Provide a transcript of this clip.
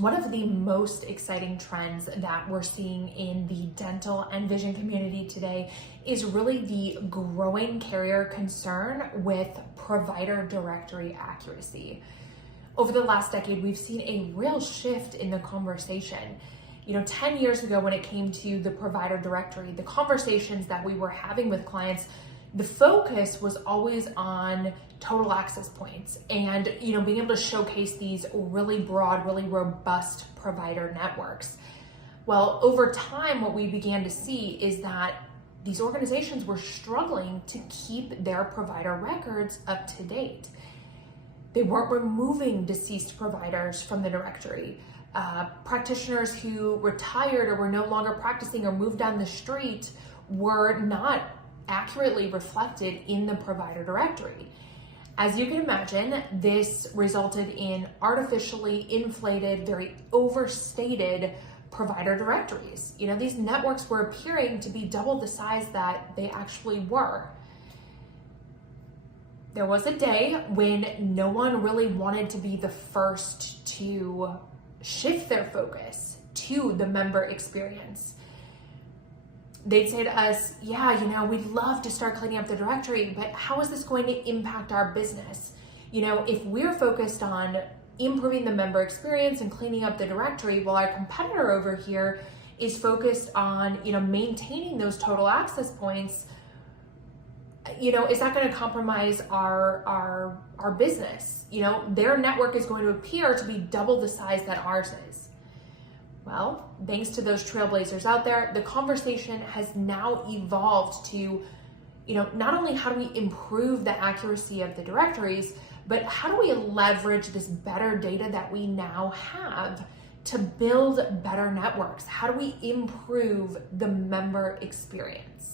One of the most exciting trends that we're seeing in the dental and vision community today is really the growing carrier concern with provider directory accuracy. Over the last decade, we've seen a real shift in the conversation. 10 years ago when it came to the provider directory, the conversations that we were having with clients, the focus was always on total access points and being able to showcase these really broad, really robust provider networks. Well, over time, what we began to see is that these organizations were struggling to keep their provider records up to date. They weren't removing deceased providers from the directory. Practitioners who retired or were no longer practicing or moved down the street were not accurately reflected in the provider directory. As you can imagine, this resulted in artificially inflated, very overstated provider directories. These networks were appearing to be double the size that they actually were. There was a day when no one really wanted to be the first to shift their focus to the member experience. They'd say to us, we'd love to start cleaning up the directory, but how is this going to impact our business? If we're focused on improving the member experience and cleaning up the directory, while our competitor over here is focused on, maintaining those total access points, is that going to compromise our business? Their network is going to appear to be double the size that ours is. Well, thanks to those trailblazers out there, the conversation has now evolved to, not only how do we improve the accuracy of the directories, but how do we leverage this better data that we now have to build better networks? How do we improve the member experience?